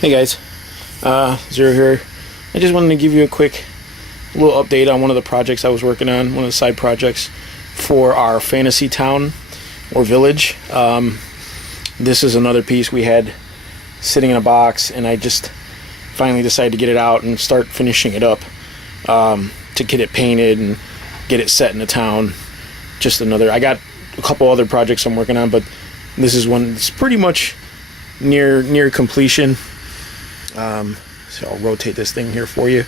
Hey guys, Zero here. I just wanted to give you a quick little update on one of the projects I was working on, one of the side projects for our fantasy town or village. This is another piece we had sitting in a box, and I just finally decided to get it out and start finishing it up to get it painted and get it set in the town. I got a couple other projects I'm working on, but this is one that's pretty much near completion. So I'll rotate this thing here for you.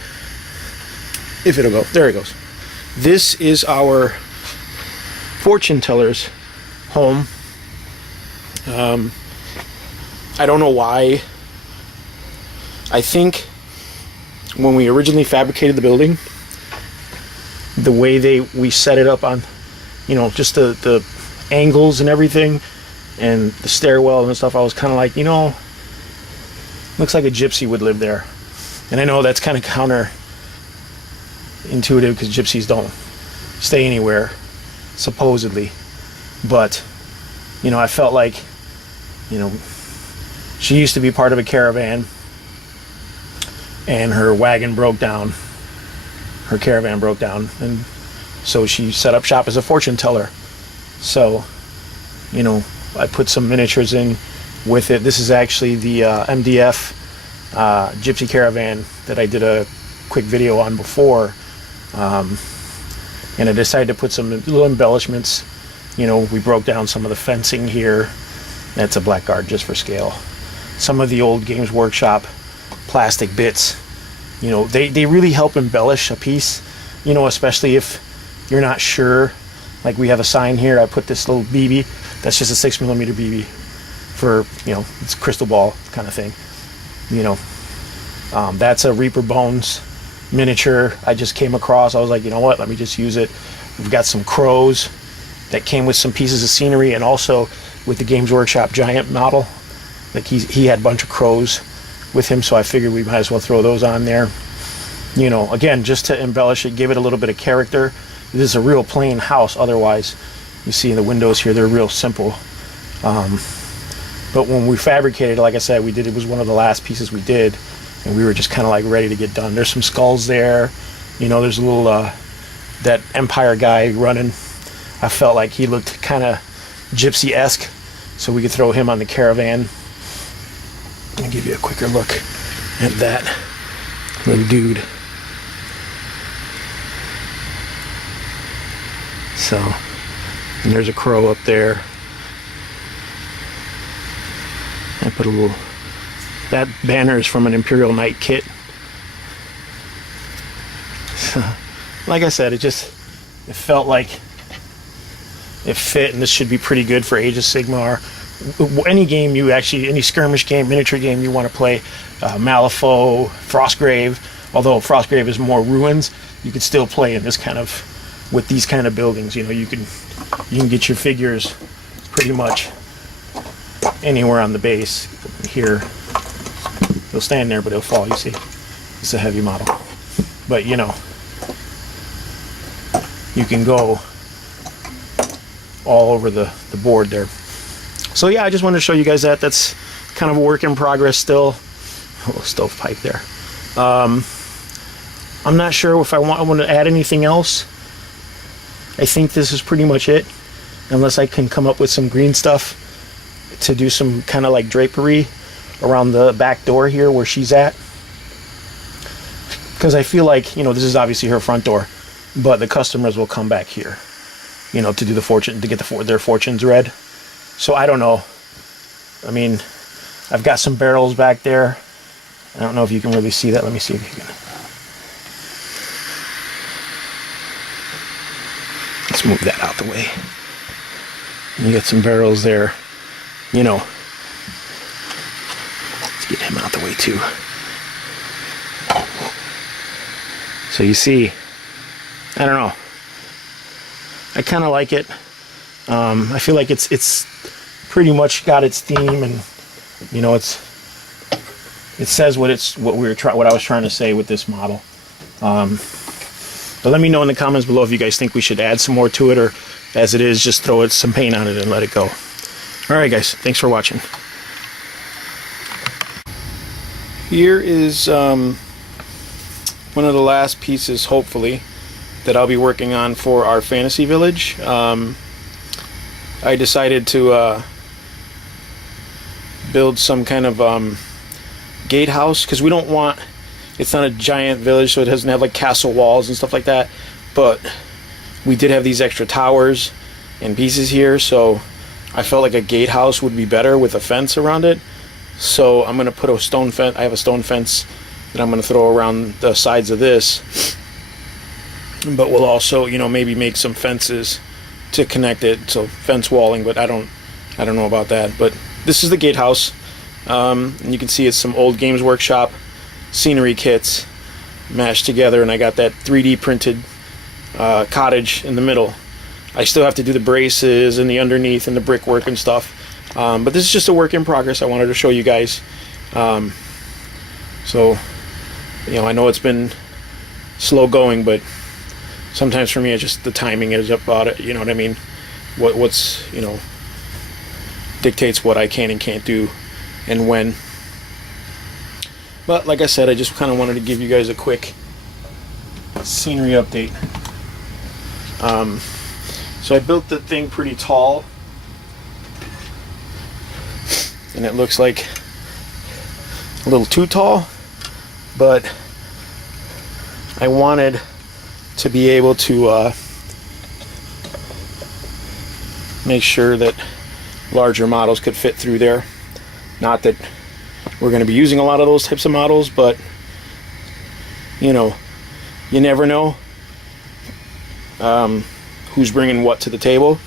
If it'll go. There it goes. This is our fortune teller's home. I don't know why. I think when we originally fabricated the building, the way we set it up on, just the angles and everything, and the stairwell and stuff, I was kind of like, looks like a gypsy would live there. And I know that's kind of counterintuitive because gypsies don't stay anywhere, supposedly. But, I felt like, she used to be part of a caravan, and her wagon broke down. Her caravan broke down, and so she set up shop as a fortune teller. So, I put some miniatures in with it. This is actually the MDF Gypsy Caravan that I did a quick video on before, and I decided to put some little embellishments. We broke down some of the fencing here. That's a blackguard just for scale. Some of the old Games Workshop plastic bits, they really help embellish a piece, especially if you're not sure. Like we have a sign here, I put this little BB, that's just a 6mm BB for, it's a crystal ball kind of thing. That's a Reaper Bones miniature I just came across. I was like, let me just use it. We've got some crows that came with some pieces of scenery, and also with the Games Workshop giant model. Like he had a bunch of crows with him, so I figured we might as well throw those on there. Again, just to embellish it, give it a little bit of character. This is a real plain house otherwise. You see in the windows here, they're real simple. But when we fabricated, like I said, it was one of the last pieces we did, and we were just kind of like ready to get done. There's some skulls there. There's a little, that Empire guy running. I felt like he looked kind of gypsy-esque, so we could throw him on the caravan. Let me give you a quicker look at that little dude. So, and there's a crow up there. I put a little, that banner is from an Imperial Knight kit. So, like I said, it felt like it fit, and this should be pretty good for Age of Sigmar. Any game any skirmish game, miniature game you want to play, Malifaux, Frostgrave, although Frostgrave is more ruins, you could still play in this kind of, with these kind of buildings. You can get your figures pretty much anywhere on the base. Here, they'll stand there, but they'll fall. You see, it's a heavy model, but you can go all over the board there. So yeah, I just wanted to show you guys that. That's kind of a work in progress still. A little stovepipe there. I'm not sure if I want to add anything else. I think this is pretty much it, unless I can come up with some green stuff to do some kind of like drapery around the back door here where she's at. Because I feel like, this is obviously her front door, but the customers will come back here, to do the fortune, to get their fortunes read. So I don't know. I mean, I've got some barrels back there. I don't know if you can really see that. Let me see if you can. Let's move that out the way. You got some barrels there. Let's get him out the way too. So you see, I don't know. I kind of like it. I feel like it's pretty much got its theme, and it says what I was trying to say with this model. But let me know in the comments below if you guys think we should add some more to it, or as it is, just throw some paint on it and let it go. Alright guys, thanks for watching. Here is one of the last pieces, hopefully, that I'll be working on for our fantasy village. I decided to build some kind of gatehouse, because we don't want, it's not a giant village, so it doesn't have like castle walls and stuff like that, but we did have these extra towers and pieces here, so I felt like a gatehouse would be better with a fence around it. So I'm going to put a stone fence. I have a stone fence that I'm going to throw around the sides of this, but we'll also, you know, maybe make some fences to connect it, so fence walling, but I don't know about that. But this is the gatehouse, and you can see it's some old Games Workshop scenery kits mashed together, and I got that 3D printed cottage in the middle. I still have to do the braces and the underneath and the brickwork and stuff, but this is just a work in progress. I wanted to show you guys. So, you know, I know it's been slow going, but sometimes for me it's just the timing is about it. You know what I mean? What's, you know, dictates what I can and can't do and when. But like I said, I just kind of wanted to give you guys a quick scenery update. So I built the thing pretty tall, and it looks like a little too tall, but I wanted to be able to make sure that larger models could fit through there. Not that we're going to be using a lot of those types of models, but you know, you never know who's bringing what to the table.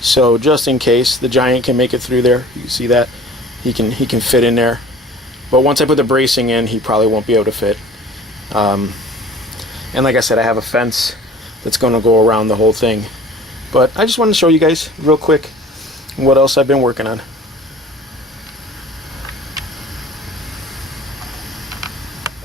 So just in case, the giant can make it through there. You see that he can fit in there, but once I put the bracing in, he probably won't be able to fit. And like I said, I have a fence that's going to go around the whole thing. But I just wanted to show you guys real quick what else I've been working on.